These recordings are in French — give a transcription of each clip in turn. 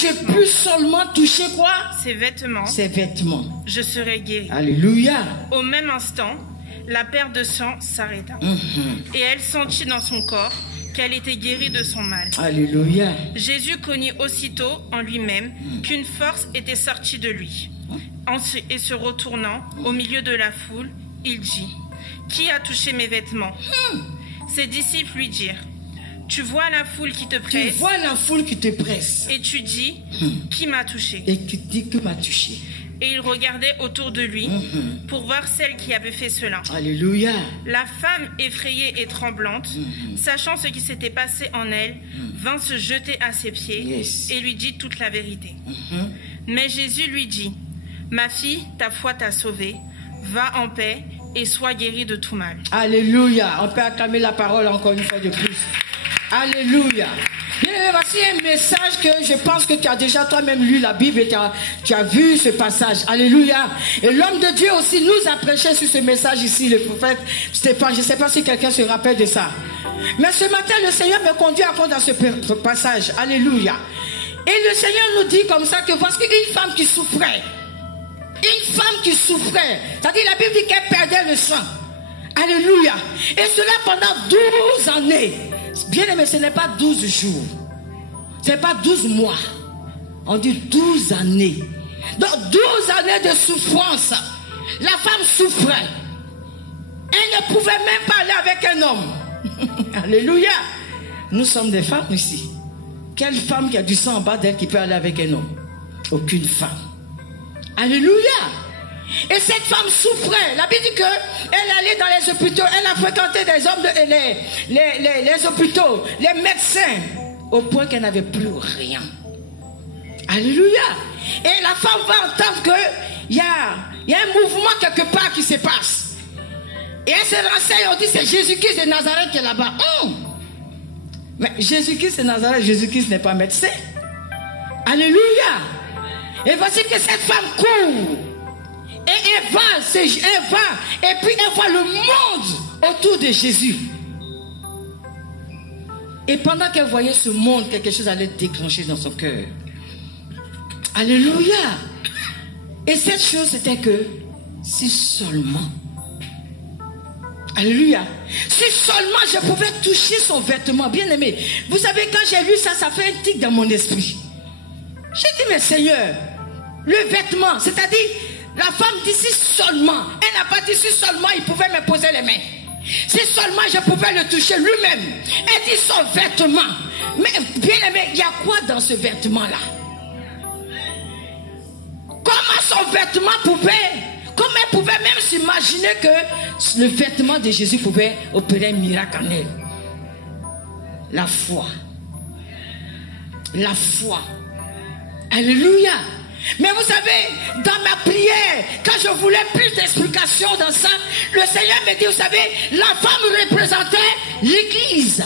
je puis seulement toucher quoi? Ses vêtements, Ses vêtements. je serai guérie. Alléluia. Au même instant, la perte de sang s'arrêta. Et elle sentit dans son corps qu'elle était guérie de son mal. Alléluia. Jésus connut aussitôt en lui-même qu'une force était sortie de lui. Et se retournant au milieu de la foule, il dit: Qui a touché mes vêtements? Ses disciples lui dirent: Tu vois la foule qui te Tu presse vois la foule qui te presse. et tu dis: Qui m'a touché? Et tu dis que m'a touché. Et il regardait autour de lui pour voir celle qui avait fait cela. Alléluia. La femme, effrayée et tremblante, sachant ce qui s'était passé en elle, vint se jeter à ses pieds Yes. et lui dit toute la vérité. Mais Jésus lui dit: Ma fille, ta foi t'a sauvée, va en paix et sois guérie de tout mal. Alléluia. On peut acclamer la parole encore une fois de plus. Alléluia. Bien, voici un message que je pense que tu as déjà toi-même lu la Bible et tu as vu ce passage. Alléluia. Et l'homme de Dieu aussi nous a prêché sur ce message ici, le prophète Stéphane. Je ne sais pas si quelqu'un se rappelle de ça. Mais ce matin, le Seigneur me conduit encore dans ce passage. Alléluia. Et le Seigneur nous dit comme ça que voici une femme qui souffrait. Une femme qui souffrait. C'est-à-dire la Bible dit qu'elle perdait le sang. Alléluia. Et cela pendant 12 années. Bien aimé, ce n'est pas 12 jours. Ce n'est pas 12 mois. On dit 12 années. Donc 12 années de souffrance. La femme souffrait. Elle ne pouvait même pas aller avec un homme. Alléluia. Nous sommes des femmes ici. Quelle femme qui a du sang en bas d'elle qui peut aller avec un homme? Aucune femme. Alléluia. Et cette femme souffrait. La Bible dit qu'elle allait dans les hôpitaux. Elle a fréquenté des hommes, les hôpitaux, les médecins, au point qu'elle n'avait plus rien. Alléluia. Et la femme va entendre qu'il y a un mouvement quelque part qui se passe. Et elle se renseigne. On dit c'est Jésus-Christ de Nazareth qui est là-bas. Mais Jésus-Christ de Nazareth, Jésus-Christ n'est pas médecin. Alléluia. Et voici que cette femme court. Et elle va, et puis elle voit le monde autour de Jésus. Et pendant qu'elle voyait ce monde, quelque chose allait déclencher dans son cœur. Alléluia. Et cette chose, c'était que, si seulement, alléluia, si seulement je pouvais toucher son vêtement, bien aimé. Vous savez, quand j'ai lu ça, ça fait un tic dans mon esprit. J'ai dit, mais Seigneur, le vêtement, c'est-à-dire, la femme dit si seulement, elle n'a pas dit si seulement il pouvait me poser les mains. Si seulement je pouvais le toucher lui-même. Elle dit son vêtement. Mais bien aimé, il y a quoi dans ce vêtement-là? Comment son vêtement comment elle pouvait même s'imaginer que le vêtement de Jésus pouvait opérer un miracle en elle? La foi. La foi. Alléluia. Mais vous savez, dans ma prière, quand je voulais plus d'explications dans ça, le Seigneur me dit, vous savez, la femme représentait l'Église.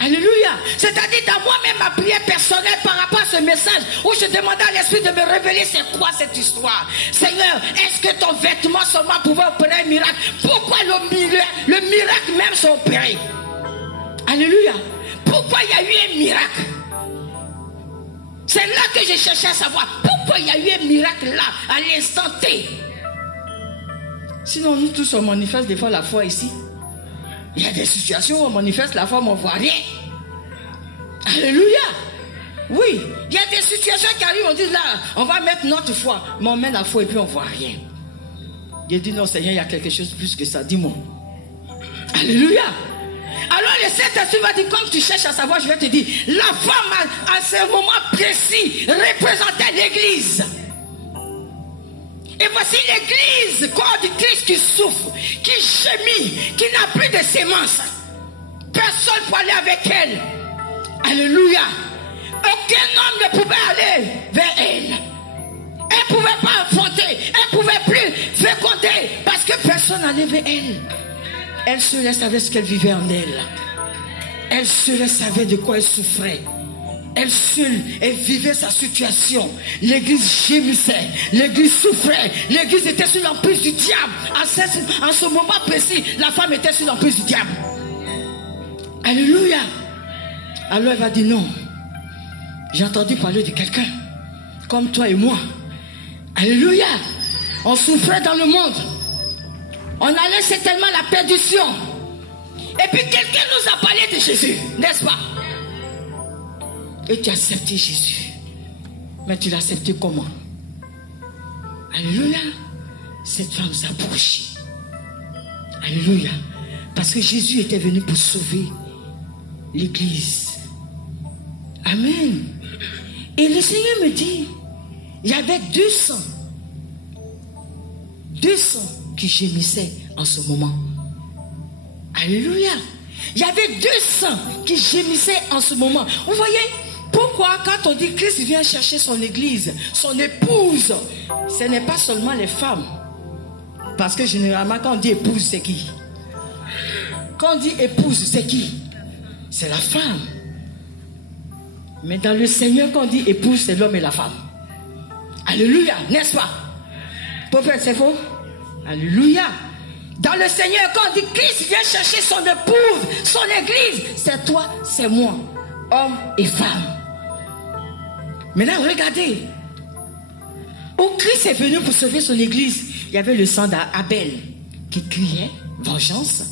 Alléluia. C'est-à-dire dans moi-même ma prière personnelle par rapport à ce message, où je demandais à l'Esprit de me révéler c'est quoi cette histoire. Seigneur, est-ce que ton vêtement seulement pouvait opérer un miracle? Pourquoi le miracle même s'est opéré? Alléluia. Pourquoi il y a eu un miracle? C'est là que j'ai cherché à savoir pourquoi il y a eu un miracle là, à l'instant T. Sinon, nous tous, on manifeste des fois la foi ici. Il y a des situations où on manifeste la foi, mais on ne voit rien. Alléluia. Oui, il y a des situations qui arrivent, on dit là, on va mettre notre foi, mais on met la foi et puis on ne voit rien. J'ai dit non, Seigneur, il y a quelque chose de plus que ça, dis-moi. Alléluia. Alors le Saint-Esprit va dire, comme tu cherches à savoir, je vais te dire, la femme à ce moment précis représentait l'Église. Et voici l'Église, corps du Christ qui souffre, qui gémit, qui n'a plus de sémence. Personne ne peut aller avec elle. Alléluia. Aucun homme ne pouvait aller vers elle. Elle ne pouvait pas affronter, elle ne pouvait plus féconder, parce que personne n'allait vers elle. Elle seule savait ce qu'elle vivait en elle. Elle seule savait de quoi elle souffrait. Elle seule, elle vivait sa situation. L'église gémissait, l'église souffrait, l'église était sous l'emprise du diable. En ce moment précis, la femme était sous l'emprise du diable. Alléluia. Alors elle va dire non. J'ai entendu parler de quelqu'un, comme toi et moi. Alléluia. On souffrait dans le monde. On allait certainement à la perdition. Et puis quelqu'un nous a parlé de Jésus, n'est-ce pas? Et tu as accepté Jésus. Mais tu l'as accepté comment? Alléluia. Cette femme s'approche. Alléluia. Parce que Jésus était venu pour sauver l'église. Amen. Et le Seigneur me dit, il y avait 200 qui gémissaient en ce moment. Alléluia. Il y avait 200 qui gémissaient en ce moment. Vous voyez, pourquoi quand on dit Christ vient chercher son église, son épouse, ce n'est pas seulement les femmes. Parce que généralement quand on dit épouse, c'est qui? Quand on dit épouse, c'est qui? C'est la femme. Mais dans le Seigneur, quand on dit épouse, c'est l'homme et la femme. Alléluia, n'est-ce pas? Prophète, c'est faux? Alléluia. Dans le Seigneur, quand on dit Christ vient chercher son épouse, son église, c'est toi, c'est moi, homme et femme. Maintenant, regardez. Où Christ est venu pour sauver son église, il y avait le sang d'Abel qui criait vengeance.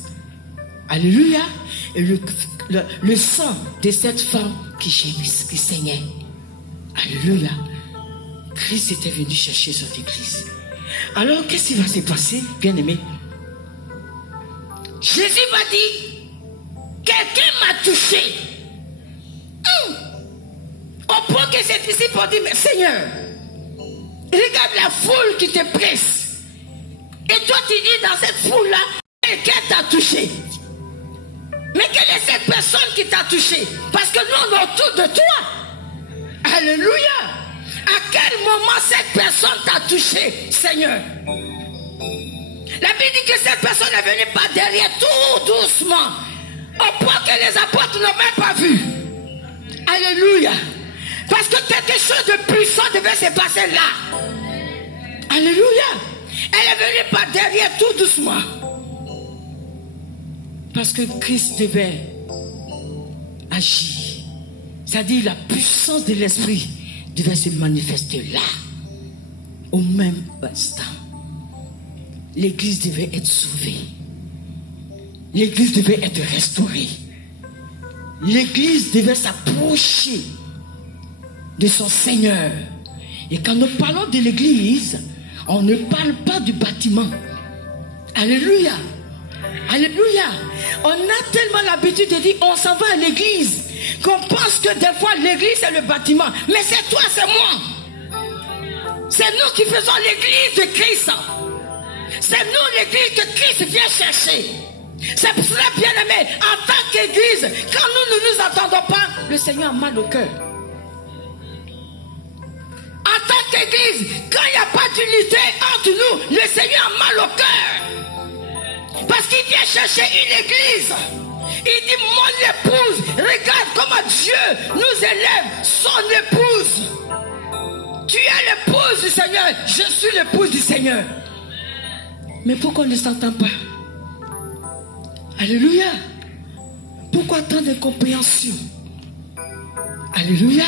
Alléluia. Et le sang de cette femme qui gémissait, qui saignait. Alléluia. Christ était venu chercher son église. Alors, qu'est-ce qui va se passer, bien-aimé? Jésus va dire, quelqu'un m'a touché. Au point que ses disciples ont dit, mais Seigneur, regarde la foule qui te presse. Et toi, tu dis dans cette foule-là, quelqu'un t'a touché. Mais quelle est cette personne qui t'a touché? Parce que nous, on est autour de toi. Alléluia. À quel moment cette personne t'a touché, Seigneur? La Bible dit que cette personne est venue par derrière, tout doucement, au point que les apôtres n'ont même pas vu. Alléluia. Parce que quelque chose de puissant devait se passer là. Alléluia. Elle est venue par derrière, tout doucement. Parce que Christ devait agir. C'est-à-dire la puissance de l'esprit devait se manifester là, au même instant. L'église devait être sauvée. L'église devait être restaurée. L'église devait s'approcher de son Seigneur. Et quand nous parlons de l'église, on ne parle pas du bâtiment. Alléluia. Alléluia. On a tellement l'habitude de dire on s'en va à l'église qu'on pense que des fois l'église c'est le bâtiment. Mais c'est toi, c'est moi. C'est nous qui faisons l'église de Christ. C'est nous l'église que Christ vient chercher. C'est pour cela, bien aimé, en tant qu'église, quand nous ne nous attendons pas, le Seigneur a mal au cœur. En tant qu'église, quand il n'y a pas d'unité entre nous, le Seigneur a mal au cœur. Parce qu'il vient chercher une église. Il dit, mon épouse, regarde comment Dieu nous élève son épouse. Tu es l'épouse du Seigneur, je suis l'épouse du Seigneur. Mais pourquoi on ne s'entend pas? Alléluia. Pourquoi tant d'incompréhension? Alléluia.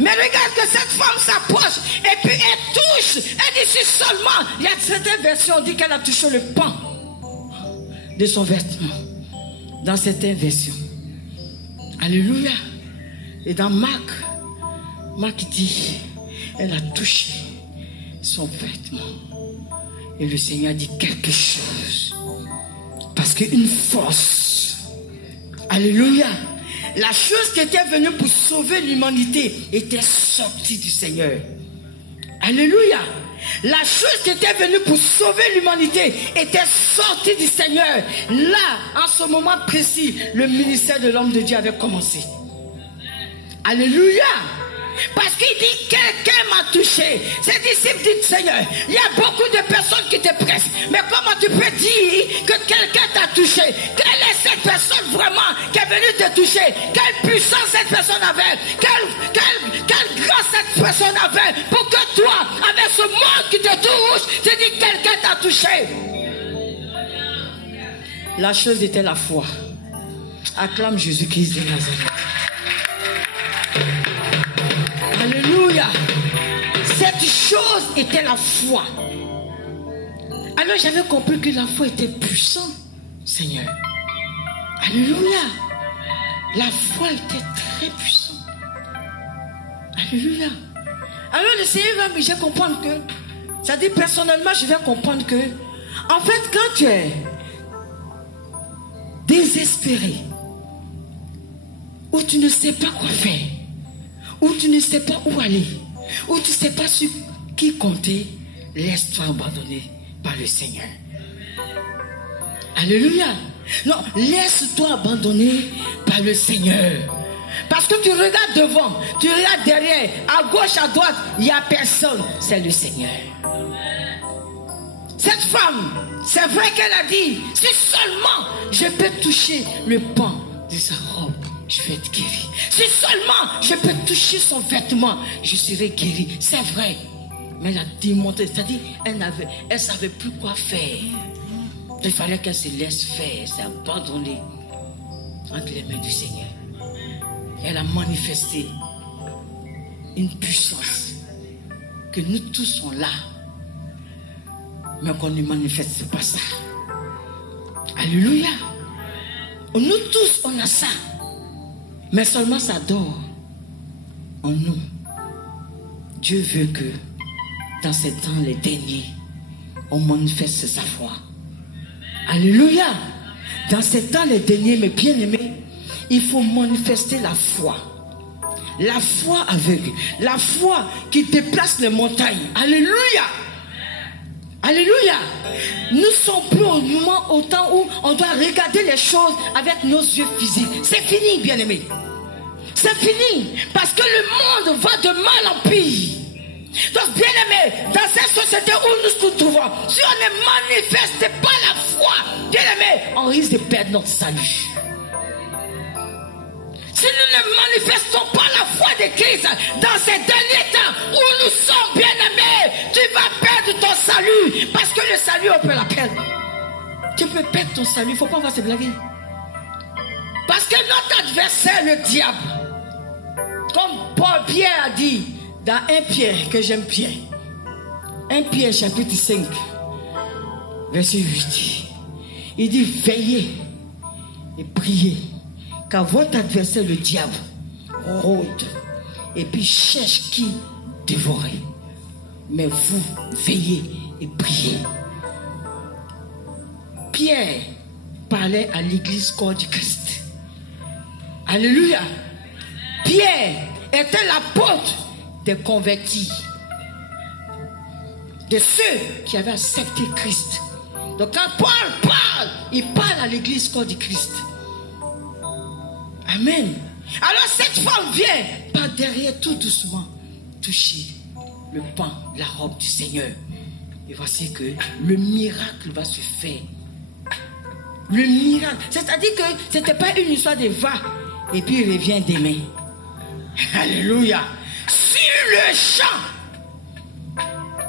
Mais regarde que cette femme s'approche et puis elle touche. Elle dit seulement. Il y a certaines versions on dit qu'elle a touché le pan de son vêtement. Dans certaines versions. Alléluia. Et dans Marc dit, elle a touché son vêtement. Et le Seigneur dit quelque chose. Parce qu'une force. Alléluia. La chose qui était venue pour sauver l'humanité était sortie du Seigneur. Alléluia. La chose qui était venue pour sauver l'humanité était sortie du Seigneur. Là, en ce moment précis, le ministère de l'homme de Dieu avait commencé. Alléluia. Parce qu'il dit, quelqu'un m'a touché. Ses disciples disent, Seigneur, il y a beaucoup de personnes qui te pressent. Mais comment tu peux dire que quelqu'un t'a touché? Quelle est cette personne vraiment qui est venue te toucher? Quelle puissance cette personne avait? Quelle grâce cette personne avait? Pour que toi, avec ce monde qui te touche, tu dis, quelqu'un t'a touché. La chose était la foi. Acclame Jésus-Christ de Nazareth. Alléluia. Cette chose était la foi. Alors j'avais compris que la foi était puissante, Seigneur. Alléluia. La foi était très puissante. Alléluia. Alors le Seigneur va me faire comprendre que, ça dit personnellement, je vais comprendre que, en fait, quand tu es désespéré, ou tu ne sais pas quoi faire, ou tu ne sais pas où aller, ou tu ne sais pas sur qui compter, laisse-toi abandonner par le Seigneur. Alléluia. Non, laisse-toi abandonner par le Seigneur. Parce que tu regardes devant, tu regardes derrière, à gauche, à droite, il n'y a personne, c'est le Seigneur. Cette femme, c'est vrai qu'elle a dit, si seulement je peux toucher le pan de sa robe, je vais être guéri. Si seulement je peux toucher son vêtement, je serai guéri. C'est vrai. Mais elle a démontré, c'est-à-dire, elle savait plus quoi faire. Il fallait qu'elle se laisse faire, s'abandonner entre les mains du Seigneur. Elle a manifesté une puissance que nous tous sommes là, mais qu'on ne manifeste pas ça. Alléluia. Nous tous, on a ça, mais seulement ça dort en nous. Dieu veut que dans ces temps, les derniers, on manifeste sa foi. Alléluia. Dans ces temps, les derniers, mes bien-aimés, il faut manifester la foi. La foi aveugle. La foi qui déplace les montagnes. Alléluia. Alléluia. Nous ne sommes plus au moment, au temps où on doit regarder les choses avec nos yeux physiques. C'est fini, bien-aimés. C'est fini. Parce que le monde va de mal en pire. Donc, bien-aimés, dans cette société où nous nous trouvons, si on ne manifeste pas la foi, bien-aimés, on risque de perdre notre salut. Si nous ne manifestons pas la foi de Christ dans ces derniers temps où nous sommes, bien-aimés, tu vas perdre ton salut. Parce que le salut, on peut la perdre. Tu peux perdre ton salut, il ne faut pas avoir se blaguer. Parce que notre adversaire, le diable, comme Paul Pierre a dit, dans 1 Pierre, que j'aime Pierre, 1 Pierre chapitre 5, verset 8, il dit veillez et priez, car votre adversaire le diable rôde et puis cherche qui dévorer. Mais vous veillez et priez. Pierre parlait à l'église corps du Christ. Alléluia. Pierre était l'apôtre des convertis, de ceux qui avaient accepté Christ. Donc quand Paul parle, il parle à l'église corps du Christ. Amen. Alors cette femme vient par derrière tout doucement toucher le pan, la robe du Seigneur. Et voici que le miracle va se faire. Le miracle. C'est-à-dire que ce n'était pas une histoire de va et puis il revient demain. Alléluia. Sur le champ.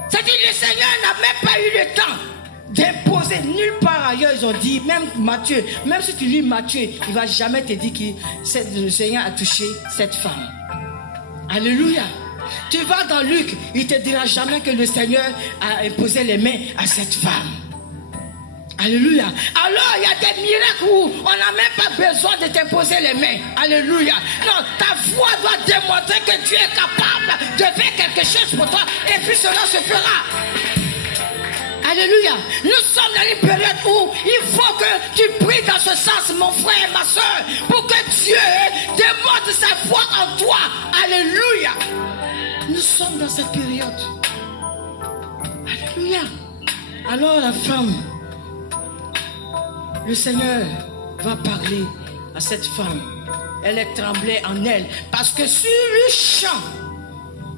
C'est-à-dire que le Seigneur n'a même pas eu le temps d'imposer. Nulle part ailleurs, ils ont dit, même Matthieu, même si tu lis Matthieu, il ne va jamais te dire que le Seigneur a touché cette femme. Alléluia. Tu vas dans Luc, il ne te dira jamais que le Seigneur a imposé les mains à cette femme. Alléluia. Alors il y a des miracles où on n'a même pas besoin de t'imposer les mains. Alléluia. Non, ta foi doit démontrer que tu es capable de faire quelque chose pour toi et puis cela se fera. Alléluia. Nous sommes dans une période où il faut que tu pries dans ce sens, mon frère et ma soeur, pour que Dieu démontre sa foi en toi. Alléluia. Nous sommes dans cette période. Alléluia. Alors la femme, le Seigneur va parler à cette femme. Elle est tremblée en elle parce que sur le champ,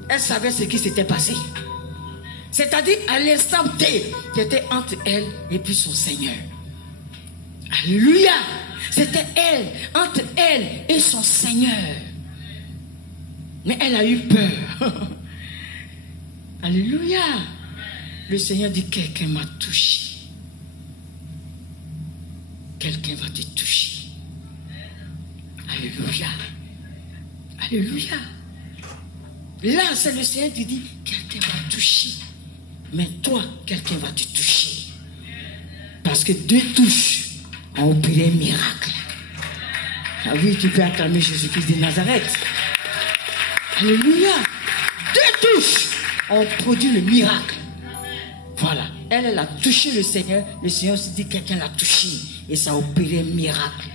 elle savait ce qui s'était passé. C'est-à-dire à l'instant T, c'était entre elle et puis son Seigneur. Alléluia. C'était elle, entre elle et son Seigneur. Mais elle a eu peur. Alléluia. Le Seigneur dit, quelqu'un m'a touché. Quelqu'un va te toucher. Alléluia. Alléluia. Là, c'est le Seigneur qui dit, quelqu'un va toucher. Mais toi, quelqu'un va te toucher. Parce que 2 touches ont opéré un miracle. Ah oui, tu peux acclamer Jésus-Christ de Nazareth. Alléluia. 2 touches ont produit le miracle. Voilà. Elle a touché le Seigneur. Le Seigneur se dit, quelqu'un l'a touché. Et ça a opéré un miracle.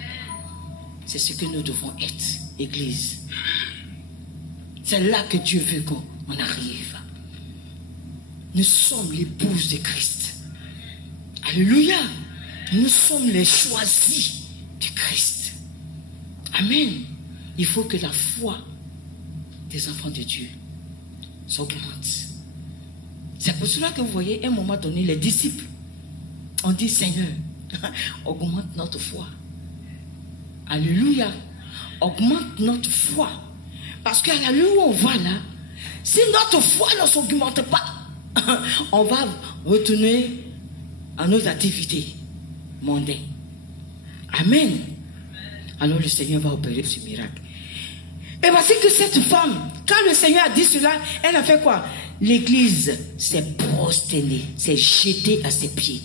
C'est ce que nous devons être, Église. C'est là que Dieu veut qu'on arrive. Nous sommes l'épouse de Christ. Alléluia. Nous sommes les choisis du Christ. Amen. Il faut que la foi des enfants de Dieu s'augmente. C'est pour cela que vous voyez, à un moment donné, les disciples ont dit, Seigneur, augmente notre foi. Alléluia. Augmente notre foi. Parce qu'à la lieu où on va là, si notre foi ne s'augmente pas, on va retourner à nos activités mondaines. Amen. Alors le Seigneur va opérer ce miracle. Et voici que cette femme, quand le Seigneur a dit cela, elle a fait quoi? L'église s'est prosternée, s'est jetée à ses pieds.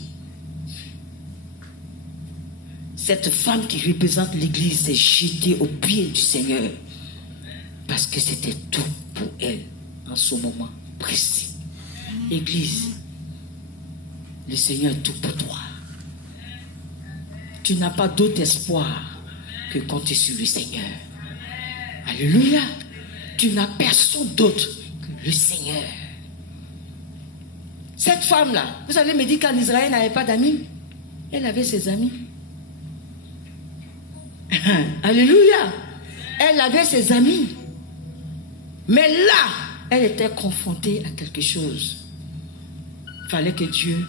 Cette femme qui représente l'église s'est jetée aux pieds du Seigneur. Parce que c'était tout pour elle en ce moment précis. Église, le Seigneur est tout pour toi. Tu n'as pas d'autre espoir que compter sur le Seigneur. Alléluia. Tu n'as personne d'autre que le Seigneur. Cette femme-là, vous allez me dire qu'en Israël, elle n'avait pas d'amis. Elle avait ses amis. Alléluia. Elle avait ses amis. Mais là, elle était confrontée à quelque chose. Il fallait que Dieu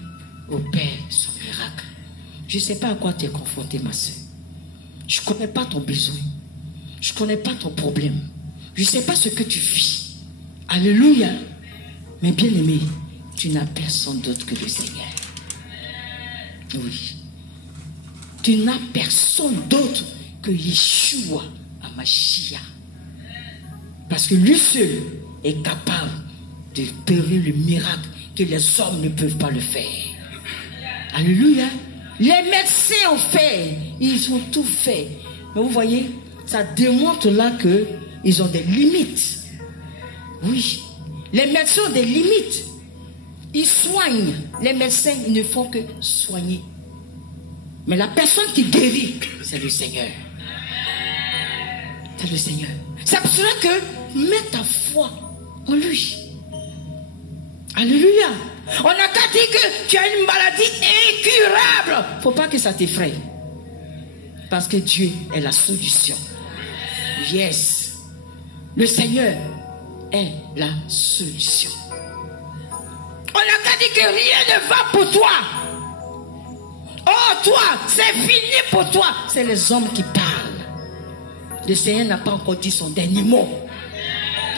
opère son miracle. Je ne sais pas à quoi tu es confrontée, ma soeur. Je ne connais pas ton besoin. Je ne connais pas ton problème. Je ne sais pas ce que tu vis. Alléluia. Mais bien aimé, tu n'as personne d'autre que le Seigneur. Oui. Tu n'as personne d'autre que Yeshua HaMashiach. Parce que lui seul est capable de opérer le miracle que les hommes ne peuvent pas le faire. Alléluia. Les médecins ont fait, ils ont tout fait. Mais vous voyez, ça démontre là qu'ils ont des limites. Oui, les médecins ont des limites. Ils soignent. Les médecins, ils ne font que soigner. Mais la personne qui guérit, c'est le Seigneur. C'est le Seigneur. C'est pour cela que mets ta foi en lui. Alléluia. On n'a qu'à dire que tu as une maladie incurable. Il ne faut pas que ça t'effraie. Parce que Dieu est la solution. Yes. Le Seigneur est la solution. On n'a qu'à dire que rien ne va pour toi. Oh, toi, c'est fini pour toi. C'est les hommes qui parlent. Le Seigneur n'a pas encore dit son dernier mot.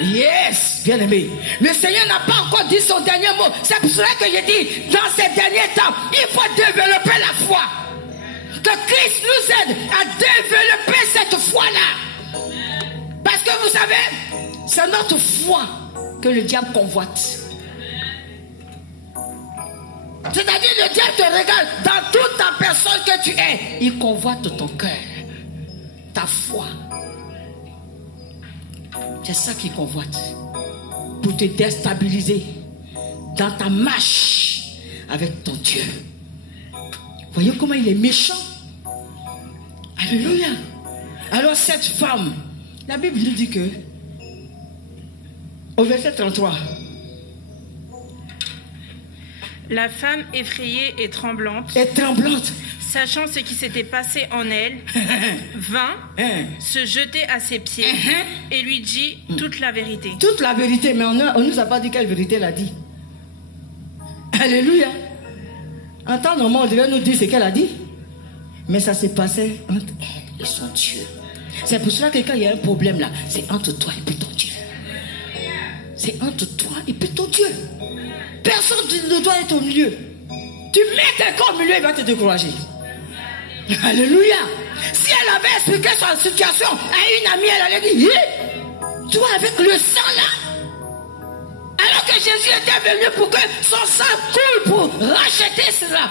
Yes, bien aimé. Le Seigneur n'a pas encore dit son dernier mot. C'est pour cela que je dis, dans ces derniers temps, il faut développer la foi. Que Christ nous aide à développer cette foi-là. Parce que vous savez, c'est notre foi que le diable convoite. C'est-à-dire le diable te regarde dans toute ta personne que tu es. Il convoite ton cœur, ta foi. C'est ça qu'il convoite. Pour te déstabiliser dans ta marche avec ton Dieu. Voyez comment il est méchant. Alléluia. Alors cette femme, la Bible nous dit que au verset 33, la femme effrayée et tremblante, sachant ce qui s'était passé en elle, vint se jeter à ses pieds et lui dit toute la vérité. Toute la vérité, mais on ne nous a pas dit quelle vérité elle a dit. Alléluia. En temps normal, on devait nous dire ce qu'elle a dit. Mais ça s'est passé entre elle et son Dieu. C'est pour cela que quand il y a un problème là, c'est entre toi et puis ton Dieu. C'est entre toi et puis ton Dieu. Personne ne doit être au milieu. Tu mets quelqu'un au milieu, il va te décourager. Alléluia. Si elle avait expliqué sa situation à une amie, elle allait dire, toi avec le sang là, Jésus était venu pour que son sang coule pour racheter cela.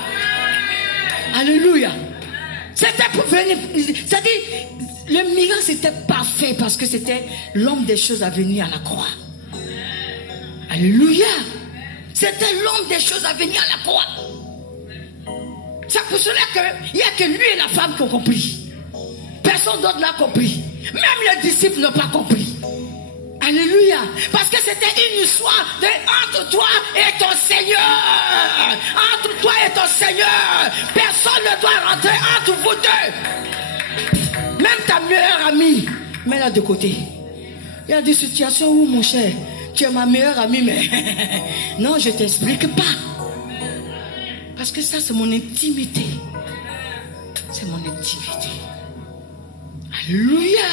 Alléluia. C'était pour venir. C'est-à-dire, le miracle c'était parfait parce que c'était l'homme des choses à venir à la croix. Alléluia. C'était l'homme des choses à venir à la croix. C'est pour cela qu'il n'y a que lui et la femme qui ont compris. Personne d'autre n'a compris. Même les disciples n'ont pas compris. Alléluia. Parce que c'était une histoire entre toi et ton Seigneur. Entre toi et ton Seigneur. Personne ne doit rentrer entre vous deux. Même ta meilleure amie, mets-la de côté. Il y a des situations où, mon cher, tu es ma meilleure amie, mais non, je ne t'explique pas. Parce que ça, c'est mon intimité. C'est mon intimité. Alléluia.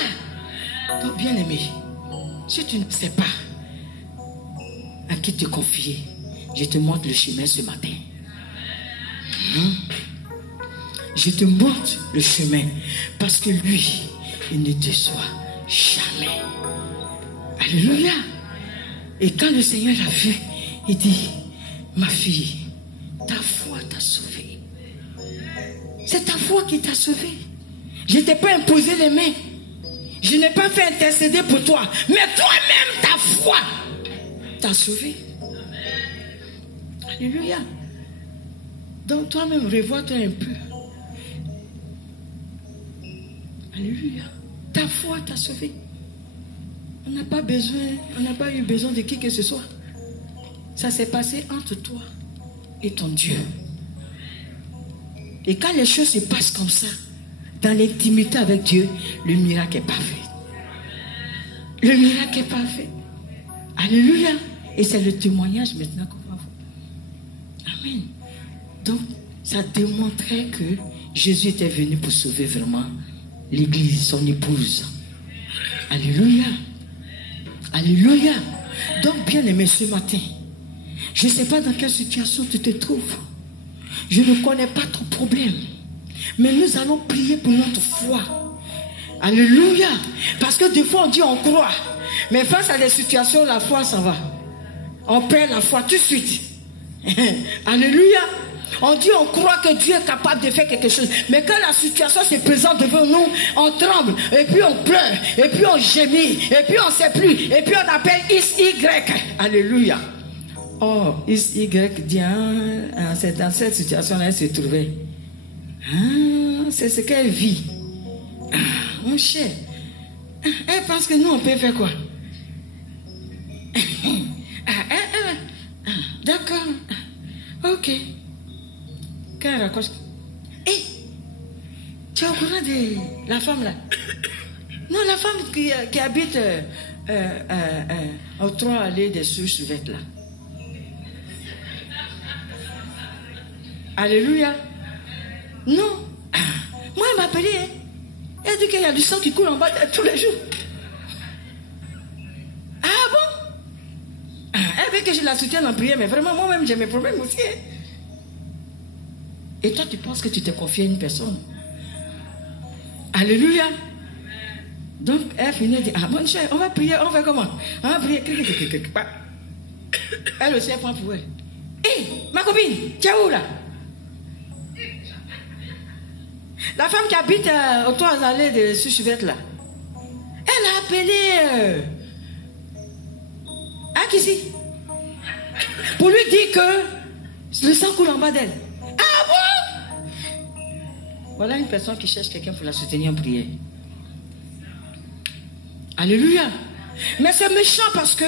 Donc, bien aimé, si tu ne sais pas à qui te confier, je te montre le chemin ce matin. Je te montre le chemin parce que lui, il ne déçoit jamais. Alléluia. Et quand le Seigneur l'a vu, il dit, ma fille, ta foi t'a sauvée. C'est ta foi qui t'a sauvée. Je ne t'ai pas imposé les mains. Je n'ai pas fait intercéder pour toi. Mais toi-même, ta foi t'a sauvé. Alléluia. Donc toi-même, revois-toi un peu. Alléluia. Ta foi t'a sauvé. On n'a pas eu besoin de qui que ce soit. Ça s'est passé entre toi et ton Dieu. Et quand les choses se passent comme ça, dans l'intimité avec Dieu, le miracle est parfait. Le miracle est parfait. Alléluia. Et c'est le témoignage maintenant qu'on va voir. Amen. Donc, ça démontrait que Jésus était venu pour sauver vraiment l'Église, son épouse. Alléluia. Alléluia. Donc, bien aimé, ce matin, je ne sais pas dans quelle situation tu te trouves. Je ne connais pas ton problème. Mais nous allons prier pour notre foi. Alléluia. Parce que des fois on dit on croit. Mais face à des situations, la foi s'en va. On perd la foi tout de suite. Alléluia. On dit on croit que Dieu est capable de faire quelque chose. Mais quand la situation se présente devant nous, on tremble. Et puis on pleure. Et puis on gémit. Et puis on ne sait plus. Et puis on appelle XY. Alléluia. Oh, XY dit, c'est dans cette situation-là elle se trouvait. C'est ce qu'elle vit. Mon cher, elle pense que nous on peut faire quoi? D'accord. Ok. Quand elle raccroche. Tu es au courant de la femme là? Non, la femme qui habite aux 3 allées des Sous-Suvêtes là. Alléluia. Non. Moi, elle m'a appelé. Elle dit qu'il y a du sang qui coule en bas tous les jours. Ah bon? Elle veut que je la soutienne en prière, mais vraiment, moi-même, j'ai mes problèmes aussi. Et toi, tu penses que tu te confies à une personne. Alléluia. Donc, elle finit de dire, ah mon cher, on va prier, on fait comment? On va prier. Elle aussi, elle prend pour elle. Hé, ma copine, tu es où là? La femme qui habite aux 3 allées de Sous-Suvêtes là, elle a appelé Akissi pour lui dire que le sang coule en bas d'elle. Ah bon? Voilà une personne qui cherche quelqu'un pour la soutenir en prière. Alléluia. Mais c'est méchant parce que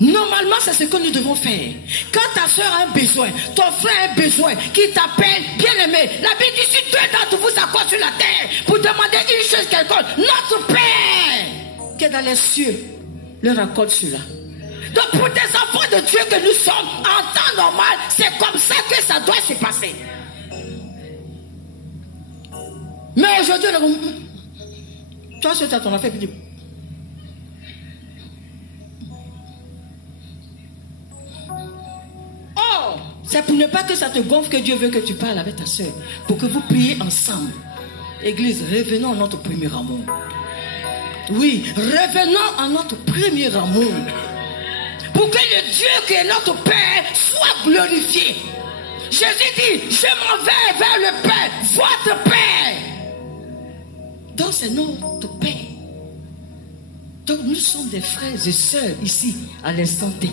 normalement, c'est ce que nous devons faire. Quand ta soeur a un besoin, ton frère a un besoin, qui t'appelle, bien aimé, la Bible dit si 2 d'entre vous s'accordent sur la terre pour demander une chose quelconque, notre Père qui est dans les cieux leur accorde cela. Donc pour des enfants de Dieu que nous sommes, en temps normal, c'est comme ça que ça doit se passer. Mais aujourd'hui, toi, c'est à ton affaire, puis c'est pour ne pas que ça te gonfle que Dieu veut que tu parles avec ta soeur. Pour que vous priez ensemble. Église, revenons à notre premier amour. Oui, revenons à notre premier amour. pour que le Dieu qui est notre Père soit glorifié. Jésus dit, je m'en vais vers le Père, votre Père. Donc c'est notre Père. Donc nous sommes des frères et sœurs ici, à l'instant T.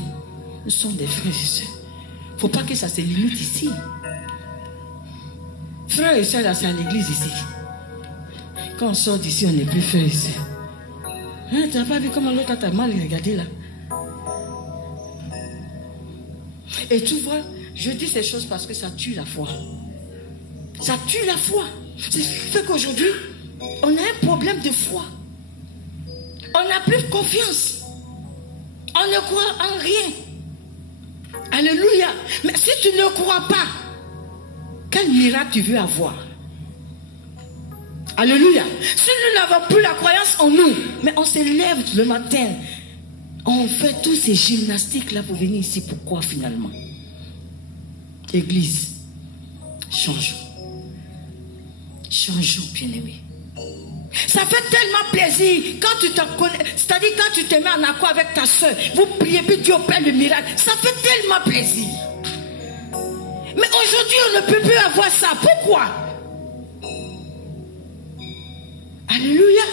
Nous sommes des frères et sœurs. Il ne faut pas que ça se limite ici. Frères et sœurs, là, c'est à l'église ici. Quand on sort d'ici, on n'est plus frères et sœurs. Hein, tu n'as pas vu comment l'autre t'a mal regardé là? Et tu vois, je dis ces choses parce que ça tue la foi. Ça tue la foi. C'est ce qui fait qu'aujourd'hui, on a un problème de foi. On n'a plus de confiance. On ne croit en rien. Alléluia. Mais si tu ne crois pas, quel miracle tu veux avoir? Alléluia. Si nous n'avons plus la croyance en nous, mais on se lève le matin, on fait tous ces gymnastiques là pour venir ici. Pourquoi finalement? Église, changeons. Changeons, bien-aimés. Ça fait tellement plaisir quand tu te connais, c'est-à-dire quand tu te mets en accord avec ta soeur, vous priez, puis Dieu opère le miracle. Ça fait tellement plaisir. Mais aujourd'hui, on ne peut plus avoir ça. Pourquoi? Alléluia.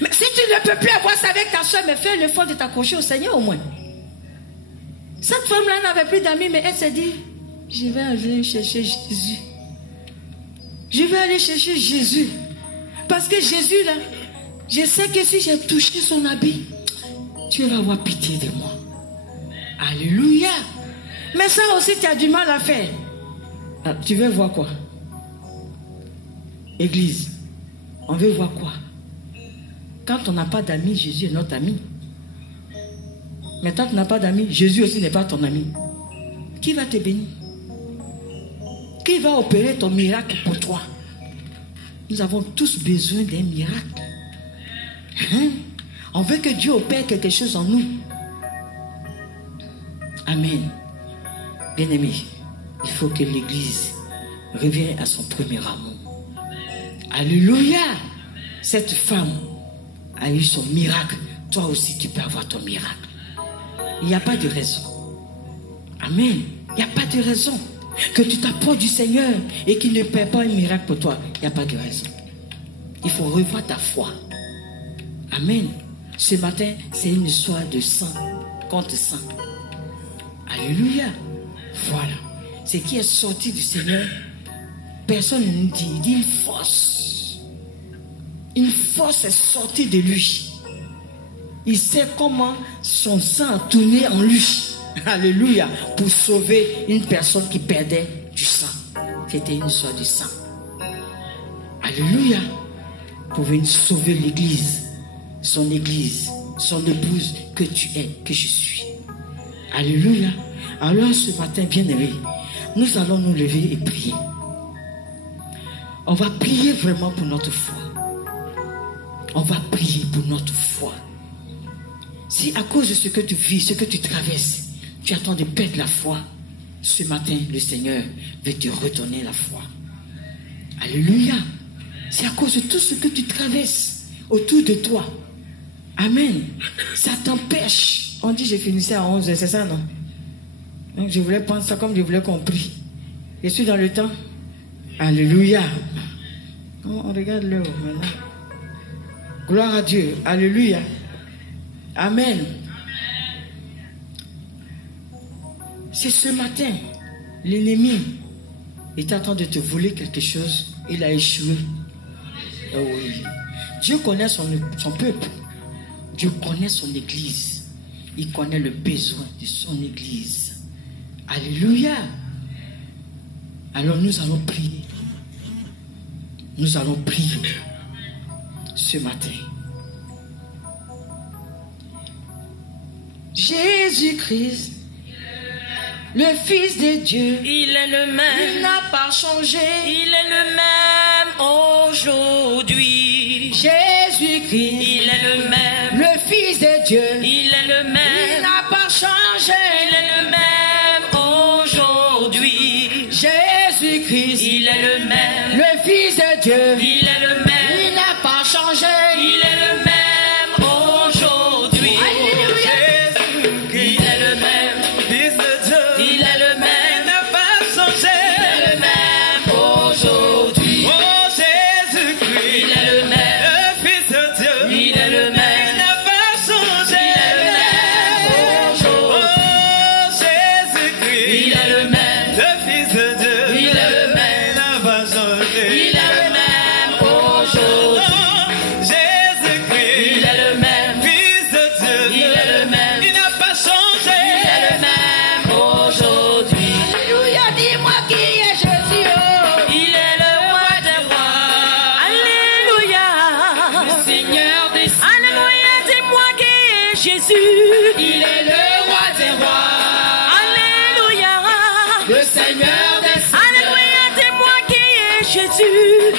Mais si tu ne peux plus avoir ça avec ta soeur, mais fais l'effort de t'accrocher au Seigneur au moins. Cette femme-là n'avait plus d'amis, mais elle s'est dit, je vais aller chercher Jésus. Je vais aller chercher Jésus. Parce que Jésus, là, je sais que si j'ai touché son habit, Dieu va avoir pitié de moi. Alléluia. Mais ça aussi, tu as du mal à faire. Ah, tu veux voir quoi? Église, on veut voir quoi? Quand on n'a pas d'amis, Jésus est notre ami. Mais quand tu n'as pas d'amis, Jésus aussi n'est pas ton ami. Qui va te bénir? Qui va opérer ton miracle pour toi? Nous avons tous besoin d'un miracle. Hein? On veut que Dieu opère quelque chose en nous. Amen. Bien-aimé, il faut que l'Église revienne à son premier amour. Alléluia. Cette femme a eu son miracle. Toi aussi, tu peux avoir ton miracle. Il n'y a pas de raison. Amen. Il n'y a pas de raison que tu t'approches du Seigneur et qu'il ne paie pas un miracle pour toi. Il n'y a pas de raison. Il faut revoir ta foi. Amen. Ce matin, c'est une histoire de sang contre sang. Alléluia. Voilà. Ce qui est sorti du Seigneur, personne ne nous dit. Il dit une force. Une force est sortie de lui. Il sait comment son sang a tourné en lui. Alléluia. Pour sauver une personne qui perdait du sang. C'était une histoire de sang. Alléluia. Pour venir sauver l'église. Son église. Son épouse que tu es, que je suis. Alléluia. Alors ce matin, bien-aimé, nous allons nous lever et prier. On va prier vraiment pour notre foi. On va prier pour notre foi. Si à cause de ce que tu vis, ce que tu traverses, tu attends de perdre la foi, ce matin, le Seigneur veut te redonner la foi. Alléluia. C'est à cause de tout ce que tu traverses autour de toi. Amen. Ça t'empêche. On dit je finissais à 11h, c'est ça, non? Donc je voulais prendre ça comme je voulais compris. Je suis dans le temps. Alléluia. On regarde l'heure maintenant. Gloire à Dieu. Alléluia. Amen. C'est ce matin, l'ennemi est en train de te voler quelque chose. Il a échoué. Oh oui. Dieu connaît son peuple. Dieu connaît son église. Il connaît le besoin de son église. Alléluia. Alors nous allons prier. Nous allons prier ce matin. Jésus-Christ, le Fils de Dieu, il est le même. Il n'a pas changé. Il est le même aujourd'hui. Jésus-Christ, il est le même. Le Fils de Dieu, il est le même. Il n'a pas changé. Il est le même aujourd'hui. Jésus-Christ, il est le même. Le Fils de Dieu, il est le même. Il n'a pas changé. Il est le même aujourd'hui. Alléluia. Il est le même.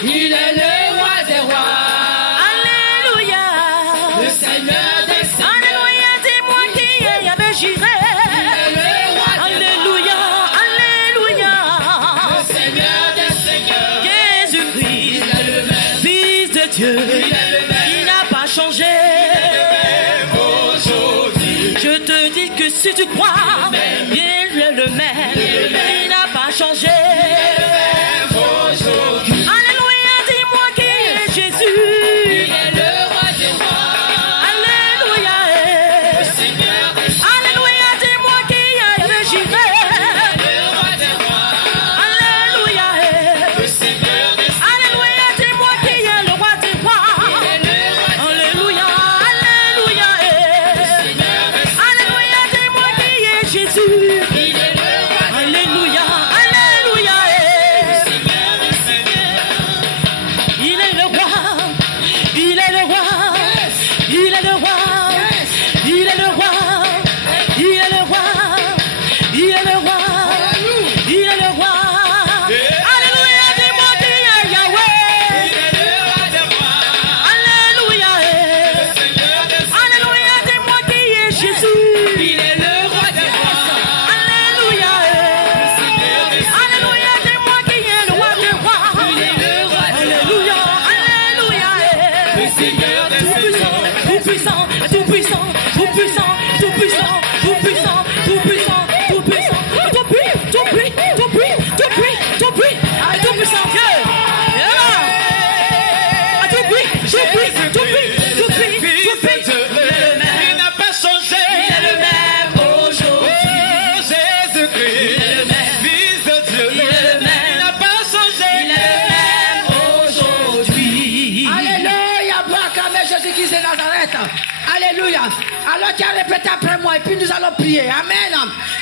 Il est le roi des rois. Alléluia. Le Seigneur des seigneurs. Alléluia, dis-moi qui est avec Jireh. Alléluia, alléluia. Le Seigneur des seigneurs. Jésus-Christ, Fils de Dieu, il n'a pas changé. Je te dis que si tu crois, il est le même. Il n'a pas changé. Alléluia, dis-moi qui est Jésus. Il est le roi des rois. Alléluia. Alléluia, dis-moi qui est le Jireh. Le roi des rois. Alléluia. Le Seigneur des seigneurs. Alléluia, dis-moi qui est le roi des rois. Alléluia. Alléluia. Alléluia, dis-moi qui est Jésus. Il est le roi des Alléluia. Alléluia. Il est le roi. Il est le roi. Il est le roi. Il est le roi. Il est le roi. Il est le roi. Il est le roi. Alléluia, dis-moi qui est Yahweh. Alléluia. Alléluia, dis-moi qui est Jésus. Il est le roi des rois. Alléluia. Alléluia, dis-moi qui est le roi des rois. Alléluia. Alléluia. Tout puissant, tout puissant, tout puissant, tout puissant, tout puissant, tout puissant, tout puissant, tout puissant, tout puissant, tout puissant, tout puissant, tout puissant, tout puissant Dieu. Tout puissant, tout puissant, tout puissant, tout puissant. Il n'a pas changé. Il est le même aujourd'hui. Oh, Jésus-Christ, Il est le même. Fils de Dieu. Il est le même. Il n'a pas changé. Il est le même aujourd'hui. Alléluia, proclamez Jésus-Christ de Nazareth. Alléluia. Alors tu as répété après moi et puis nous allons prier. Amen.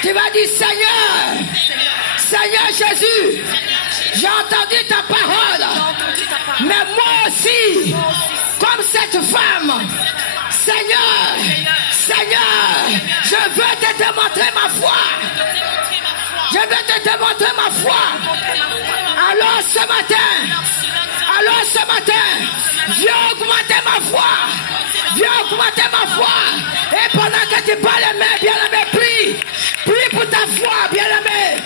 Tu vas dire Seigneur, Seigneur Jésus, j'ai entendu ta parole. Mais moi aussi, comme cette femme, Seigneur, Seigneur, je veux te démontrer ma foi. Je veux te démontrer ma foi. Alors ce matin, viens augmenter ma foi. Viens augmenter ma foi. Et pendant que tu parles, bien-aimé, prie pour ta foi, bien-aimé.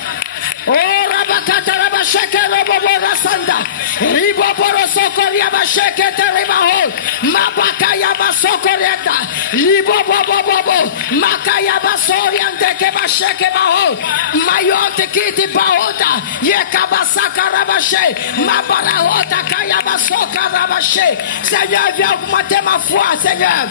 Oh, Rabakata Rabasheke Robobo Rasanda. Riboboro Sokoria Basheke Teribahol. Mabakaya Basokorieta. Libobobobobo. Makaya Basoriante Kebasheke Bahol. Mayote Kiti Bahota. Yekabasaka Rabashe. Mabarahota Kaya Basoka Rabashe. Seigneur, viens augmenter ma foi, Seigneur.